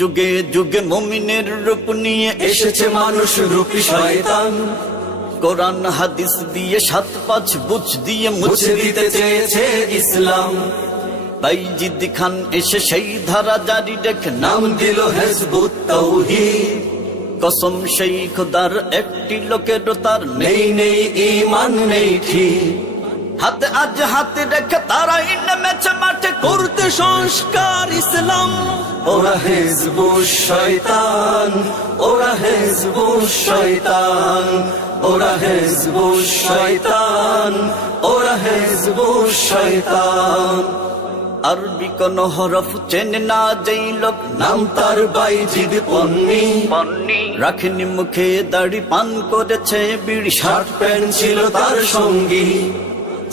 যুগে যুগে মুমিনের রূপ নিয়ে এসেছে মানুষ রূপী শয়তান, কোরআন হাদিস দিয়ে ৭-৫ বুঝ দিয়ে মুছে দিতে চেয়েছে ইসলাম। বাইজিদ খান এসে সেই ধারা জারি রেখে নাম দিল হিজবুত তাওহীদ। কসম সেই খোদার একটি লোকের তার নেই নেই ঈমান নেই ঠিক, হাতে আজ হাতে রেখে তারাই নেমেছে মাঠে করতে সংস্কার ইসলাম। ওরা হিজবুশ শয়তান, ওরা হিজবুশ শয়তান, ওরা হিজবুশ শয়তান, ওরা হিজবুশ শয়তান। আরবি কোন হরফ চেনে না যেই লোক নাম তার বাইজিদ পন্নী, রাখেনি মুখে দাড়ি পান করেছে বিড়ি শার্ট প্যান্ট ছিল তার সঙ্গী।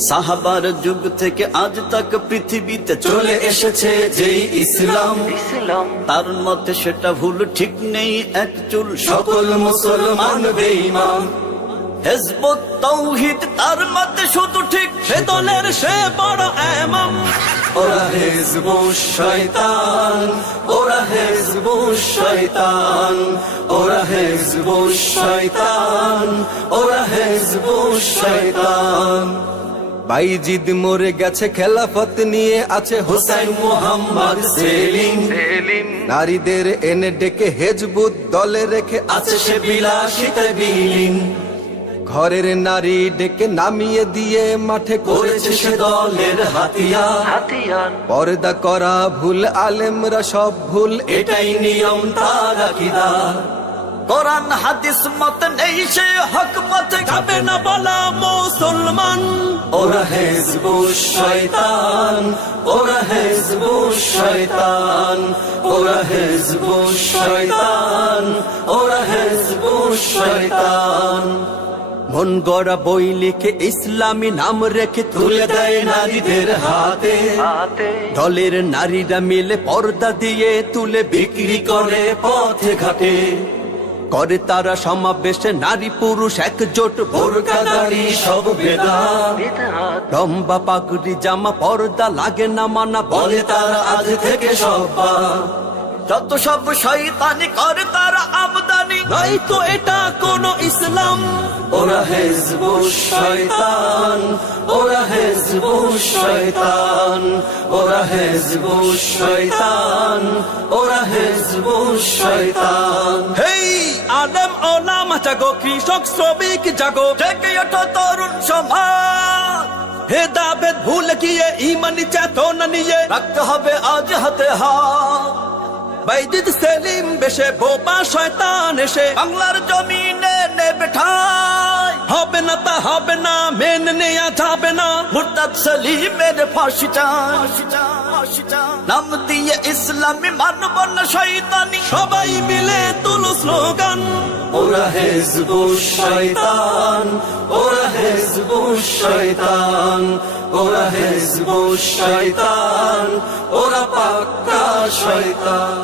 সাহাবার যুগ থেকে আজ তাক পৃথিবীতে চলে এসেছে যেই ইসলাম, তার মতে সেটা ভুল ঠিক নেই এক চুল সকল মুসলমান বেঈমান। হিজবুত তাওহীদ তার মতে শুধু ঠিক সে দলের সে বড় ইমাম। ওরা হিজবুশ শয়তান, ওরা হিজবুশ শয়তান, ওরা হিজবুশ শয়তান, ওরা হিজবুশ শয়তান। বাইজিদ মরে গেছে, খেলাফত নিয়ে আছে হোসেন মুহাম্মদ সেলিম। নারীদের এনে ডেকে হিজবুত দলে রেখে আছে সে বিলাসিতা বিলীন। ঘরের নারী ডেকে নামিয়ে দিয়ে মাঠে করেছে সে দলের হাতিয়ার। পর্দা করা ভুল, আলেমরা সব ভুল, এটাই নিয়ম তার আকীদা। কোরআন হাদিস মত নেই সে হক পথে যাবে না বলা মুসলমান। ওরা হিজবুশ শয়তান, ওরা হিজবুশ শয়তান, ওরা হিজবুশ শয়তান, ওরা হিজবুশ শয়তান। মন গড়া বই লিখে ইসলামী নাম রেখে তুলে দেয় নারীদের হাতে। দলের নারীরা মিলে পর্দা দিয়ে তুলে বিক্রি করে পথে ঘাটে। করে তারা সমাবেশে নারী পুরুষ একজোট, বোরকা দাড়ি সব বেদাত। লম্বা পাগড়ি জামা পর্দা লাগে না মানা, বলে তারা আজ থেকে সব বাদ। যত সব শয়তানি করে তারা আমদানি, নাই তো এটা কোন ইসলাম। ওরা হিজবুশ শয়তান, ওরা হিজবুশ শয়তান, ওরা হিজবুশ শয়তান, ওরা হিজবুশ শয়তান। হেই আলেম ওলামা জাগো, কৃষক শ্রমিক জাগো, জেগে ওঠো তরুণ সমাজ। ভেদাভেদ ভুলে গিয়ে ইমানি চেতনা নিয়ে রাখতে হবে আজ হাতে হাত। বাইজিদ সেলিম বেশে বোবা শয়তান এসে বাংলার জমিনে নেবে ঠাঁই। হবে না তা হবে না, মেনে নেয়া যাবে না। মুরতাদ সেলিমের ফাঁসি চাই, নাম দিয়ে ইসলামী মানব না শয়তানি। সবাই মিলে তুলো স্লোগান, ওরা হিজবুশ শয়তান, ওরা হিজবুশ শয়তান, ওরা হিজবুশ শয়তান, ওরা পাক্কা শয়তান।